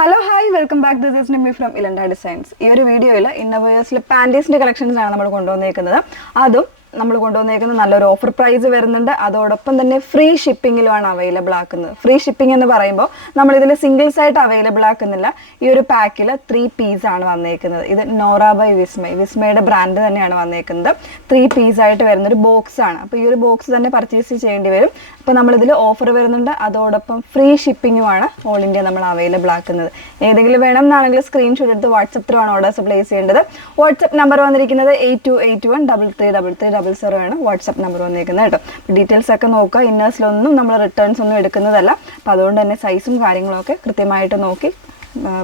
Hello hi welcome back. This is Nimmi from Elanda designs. ഈ ഒരു വീഡിയോയിൽ ഇന്നവേഴ്സിൽ പാൻറ്റീസിൻ്റെ കളക്ഷൻസ് ആണ് നമ്മൾ കൊണ്ടുവന്നേക്കുന്നത്. അതും നമ്മൾ കൊണ്ടുവന്നേക്കുന്നത് നല്ലൊരു ഓഫർ പ്രൈസ് വരുന്നുണ്ട്. അതോടൊപ്പം തന്നെ ഫ്രീ ഷിപ്പിങ്ങിലുമാണ് അവൈലബിൾ ആക്കുന്നത്. ഫ്രീ ഷിപ്പിംഗ് എന്ന് പറയുമ്പോൾ നമ്മളിതിൽ സിംഗിൾസ് ആയിട്ട് അവൈലബിൾ ആക്കുന്നില്ല. ഈ ഒരു പാക്കിൽ 3 പീസ് ആണ് വന്നേക്കുന്നത്. ഇത് നോറ ബൈ വിസ്മയുടെ ബ്രാൻഡ് തന്നെയാണ് വന്നേക്കുന്നത്. 3 പീസ് ആയിട്ട് വരുന്നൊരു ബോക്സ് ആണ്. അപ്പോൾ ഈ ഒരു ബോക്സ് തന്നെ പർച്ചേസ് ചെയ്യേണ്ടി വരും. അപ്പോൾ നമ്മളിതിൽ ഓഫർ വരുന്നുണ്ട്. അതോടൊപ്പം ഫ്രീ ഷിപ്പിങ്ങുമാണ് ഓൾ ഇന്ത്യ നമ്മൾ അവൈലബിൾ ആക്കുന്നത്. ഏതെങ്കിലും വേണം എന്നാണെങ്കിൽ സ്ക്രീൻഷോട്ട് എടുത്ത് വാട്സപ്പ് ത്രൂ ആണ് ഓർഡേഴ്സ് പ്ലേസ് ചെയ്യേണ്ടത്. വാട്സപ്പ് നമ്പർ വന്നിരിക്കുന്നത് 8281333300 ആണ് വാട്സപ്പ് നമ്പർ വന്നിരിക്കുന്നത് കേട്ടോ. ഡീറ്റെയിൽസ് ഒക്കെ നോക്കുക. ഇന്നേഴ്സിലൊന്നും നമ്മൾ റിട്ടേൺസ് ഒന്നും എടുക്കുന്നതല്ല. അപ്പോൾ അതുകൊണ്ട് തന്നെ സൈസും കാര്യങ്ങളൊക്കെ കൃത്യമായിട്ട് നോക്കി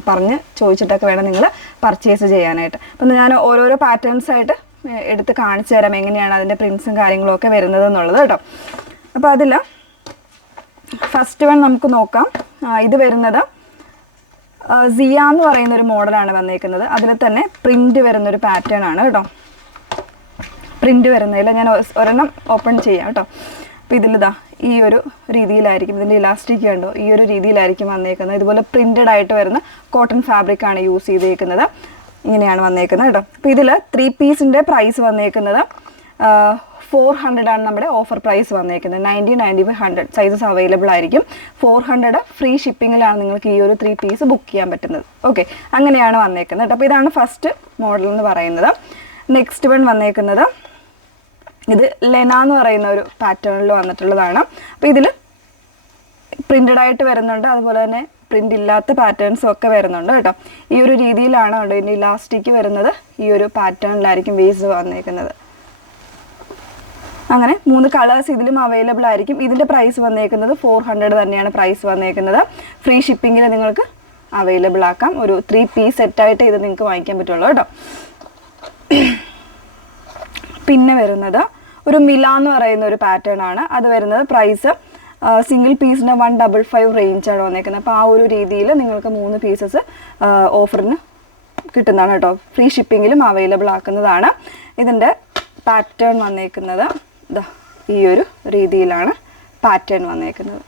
പറഞ്ഞ് ചോദിച്ചിട്ടൊക്കെ വേണം നിങ്ങൾ പർച്ചേസ് ചെയ്യാനായിട്ട്. അപ്പം ഞാൻ ഓരോരോ പാറ്റേൺസ് ആയിട്ട് എടുത്ത് കാണിച്ചു തരാം എങ്ങനെയാണ് അതിൻ്റെ പ്രിൻസും കാര്യങ്ങളൊക്കെ വരുന്നത് എന്നുള്ളത് കേട്ടോ. അപ്പോൾ അതിൽ ഫസ്റ്റ് വൺ നമുക്ക് നോക്കാം. ഇത് വരുന്നത് സിയ എന്ന് പറയുന്നൊരു മോഡലാണ് വന്നേക്കുന്നത്. അതിൽ തന്നെ പ്രിൻ്റ് വരുന്നൊരു പാറ്റേൺ ആണ് കേട്ടോ. പ്രിൻ്റ് വരുന്നതിൽ ഞാൻ ഒരെണ്ണം ഓപ്പൺ ചെയ്യാം കേട്ടോ. അപ്പോൾ ഇതിലിതാ ഈ ഒരു രീതിയിലായിരിക്കും ഇതിൻ്റെ ഇലാസ്റ്റിക് കണ്ടോ, ഈ ഒരു രീതിയിലായിരിക്കും വന്നേക്കുന്നത്. ഇതുപോലെ പ്രിൻ്റഡ് ആയിട്ട് വരുന്ന കോട്ടൺ ഫാബ്രിക്കാണ് യൂസ് ചെയ്തേക്കുന്നത്. ഇങ്ങനെയാണ് വന്നേക്കുന്നത് കേട്ടോ. അപ്പോൾ ഇതിൽ 3 പീസിൻ്റെ പ്രൈസ് വന്നേക്കുന്നത് 400 ആണ് നമ്മുടെ ഓഫർ പ്രൈസ് വന്നേക്കുന്നത്. 90, 95, 100 സൈസസ് അവൈലബിൾ ആയിരിക്കും. 400 ഫ്രീ ഷിപ്പിങ്ങിലാണ് നിങ്ങൾക്ക് ഈ ഒരു 3 പീസ് ബുക്ക് ചെയ്യാൻ പറ്റുന്നത്. ഓക്കെ, അങ്ങനെയാണ് വന്നേക്കുന്നത് കേട്ടോ. അപ്പോൾ ഇതാണ് ഫസ്റ്റ് മോഡൽ എന്ന് പറയുന്നത്. നെക്സ്റ്റ് വൺ വന്നേക്കുന്നത് ഇത് ലെന എന്ന് പറയുന്ന ഒരു പാറ്റേണിൽ വന്നിട്ടുള്ളതാണ്. അപ്പോൾ ഇതിൽ പ്രിൻ്റഡ് ആയിട്ട് വരുന്നുണ്ട്. അതുപോലെ തന്നെ പ്രിൻ്റ് ഇല്ലാത്ത പാറ്റേൺസും ഒക്കെ വരുന്നുണ്ട് കേട്ടോ. ഈ ഒരു രീതിയിലാണ് ഇതിൻ്റെ ഇലാസ്റ്റിക് വരുന്നത്. ഈ ഒരു പാറ്റേണിലായിരിക്കും വേസ് വന്നേക്കുന്നത്. അങ്ങനെ 3 കളേഴ്സ് ഇതിലും അവൈലബിൾ ആയിരിക്കും. ഇതിൻ്റെ പ്രൈസ് വന്നേക്കുന്നത് 400 തന്നെയാണ് പ്രൈസ് വന്നേക്കുന്നത്. ഫ്രീ ഷിപ്പിങ്ങിൽ നിങ്ങൾക്ക് അവൈലബിൾ ആക്കാം. ഒരു 3 പീസ് സെറ്റായിട്ട് ഇത് നിങ്ങൾക്ക് വാങ്ങിക്കാൻ പറ്റുള്ളൂ കേട്ടോ. പിന്നെ വരുന്നത് ഒരു മില എന്ന് പറയുന്ന ഒരു പാറ്റേൺ ആണ്. അത് വരുന്നത് പ്രൈസ് സിംഗിൾ പീസിന് 155 റേഞ്ചാണ് വന്നേക്കുന്നത്. അപ്പോൾ ആ ഒരു രീതിയിൽ നിങ്ങൾക്ക് 3 പീസസ് ഓഫറിന് കിട്ടുന്നതാണ് കേട്ടോ. ഫ്രീ ഷിപ്പിങ്ങിലും അവൈലബിൾ ആക്കുന്നതാണ്. ഇതിൻ്റെ പാറ്റേൺ വന്നേക്കുന്നത് ഈ ഒരു രീതിയിലാണ് പാറ്റേൺ വന്നേക്കുന്നത്.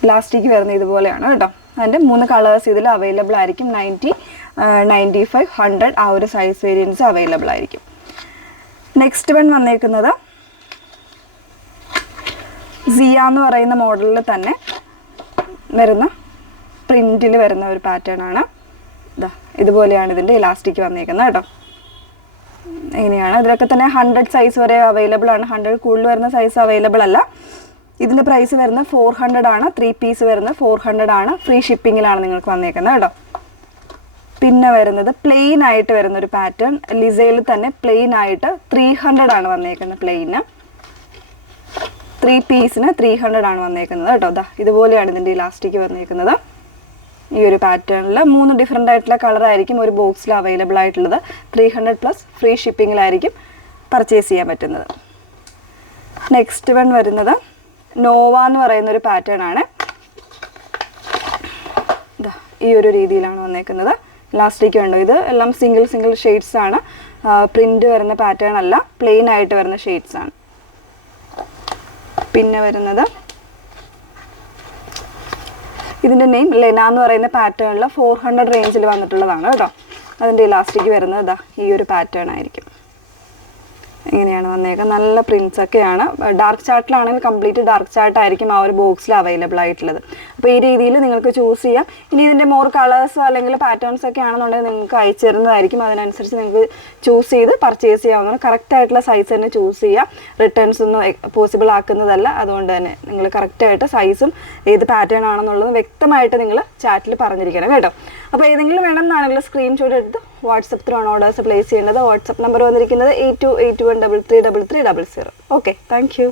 പ്ലാസ്റ്റിക് വരുന്ന ഇതുപോലെയാണ് കേട്ടോ. അതിൻ്റെ 3 കളേഴ്സ് ഇതിൽ അവൈലബിൾ ആയിരിക്കും. 90, 95, 100 ആ ഒരു സൈസ് വേരിയൻസ് അവൈലബിൾ ആയിരിക്കും. നെക്സ്റ്റ് വൺ വന്നേക്കുന്നത് സിയ എന്ന് പറയുന്ന മോഡലിൽ തന്നെ വരുന്ന പ്രിൻറ്റിൽ വരുന്ന ഒരു പാറ്റേൺ ആണ്. ഇതുപോലെയാണ് ഇതിൻ്റെ ഇലാസ്റ്റിക് വന്നേക്കുന്നത് കേട്ടോ. ഇങ്ങനെയാണ്. ഇതിലൊക്കെ തന്നെ 100 സൈസ് വരെ അവൈലബിൾ ആണ്. 100 കൂടുതൽ വരുന്ന സൈസ് അവൈലബിൾ അല്ല. ഇതിൻ്റെ പ്രൈസ് വരുന്നത് 400 ആണ്. 3 പീസ് വരുന്നത് 400 ആണ്. ഫ്രീ ഷിപ്പിങ്ങിലാണ് നിങ്ങൾക്ക് വന്നേക്കുന്നത് കേട്ടോ. പിന്നെ വരുന്നത് പ്ലെയിൻ ആയിട്ട് വരുന്നൊരു പാറ്റേൺ. ലിസയിൽ തന്നെ പ്ലെയിൻ ആയിട്ട് 300 ആണ് വന്നേക്കുന്നത്. പ്ലെയിന് 3 പീസിന് 300 ആണ് വന്നേക്കുന്നത് കേട്ടോ. ഇതുപോലെയാണ് ഇതിൻ്റെ ഇലാസ്റ്റിക് വന്നേക്കുന്നത്. ഈ ഒരു പാറ്റേണിൽ 3 ഡിഫറെൻ്റ് ആയിട്ടുള്ള കളറായിരിക്കും ഒരു ബോക്സിൽ അവൈലബിൾ ആയിട്ടുള്ളത്. 300 പ്ലസ് ഫ്രീ ഷിപ്പിങ്ങിലായിരിക്കും പർച്ചേസ് ചെയ്യാൻ പറ്റുന്നത്. നെക്സ്റ്റ് വൺ വരുന്നത് നോവ എന്ന് പറയുന്നൊരു പാറ്റേൺ ആണ്. ഈ ഒരു രീതിയിലാണ് വന്നേക്കുന്നത്. ഇലാസ്റ്റിക് ഉണ്ടോ, ഇത് എല്ലാം സിംഗിൾ ഷെയ്ഡ്സ് ആണ്. പ്രിൻ്റ് വരുന്ന പാറ്റേൺ അല്ല, പ്ലെയിൻ ആയിട്ട് വരുന്ന ഷെയ്ഡ്സ് ആണ്. പിന്നെ വരുന്നത് ഇതിൻ്റെ നെയിം ലെന എന്ന് പറയുന്ന പാറ്റേണിൽ 400 റേഞ്ചിൽ വന്നിട്ടുള്ളതാണ് കേട്ടോ. അതിൻ്റെ ഇലാസ്റ്റിക് വരുന്നത് ഈ ഒരു പാറ്റേൺ ആയിരിക്കും. ഇങ്ങനെയാണ് വന്നേക്കുന്നത്. നല്ല പ്രിൻസ് ഒക്കെയാണ്. ഡാർക്ക് ചാർട്ടിലാണെങ്കിൽ കംപ്ലീറ്റ് ഡാർക്ക് ചാർട്ടായിരിക്കും ആ ഒരു ബോക്സിൽ അവൈലബിൾ ആയിട്ടുള്ളത്. അപ്പോൾ ഈ രീതിയിൽ നിങ്ങൾക്ക് ചൂസ് ചെയ്യാം. ഇനി ഇതിൻ്റെ മോർ കളേഴ്സോ അല്ലെങ്കിൽ പാറ്റേൺസ് ഒക്കെ ആണെന്നുണ്ടെങ്കിൽ നിങ്ങൾക്ക് അയച്ചു തരുന്നതായിരിക്കും. അതിനനുസരിച്ച് നിങ്ങൾക്ക് ചൂസ് ചെയ്ത് പർച്ചേസ് ചെയ്യാവുന്നതാണ്. കറക്റ്റായിട്ടുള്ള സൈസ് തന്നെ ചൂസ് ചെയ്യാം. റിട്ടേൺസ് ഒന്നും പോസിബിൾ ആക്കുന്നതല്ല. അതുകൊണ്ട് തന്നെ നിങ്ങൾ കറക്റ്റായിട്ട് സൈസും ഏത് പാറ്റേൺ ആണെന്നുള്ളത് വ്യക്തമായിട്ട് നിങ്ങൾ ചാറ്റിൽ പറഞ്ഞിരിക്കണം കേട്ടോ. അപ്പോൾ ഏതെങ്കിലും വേണമെന്നാണെങ്കിൽ സ്ക്രീൻഷോട്ട് എടുത്ത് വാട്സപ്പ് ത്രൂ ആണ് ഓർഡേഴ്സ് പ്ലേസ് ചെയ്യേണ്ടത്. വാട്സപ്പ് നമ്പർ വന്നിരിക്കുന്നത് 8281333300. Okay, thank you.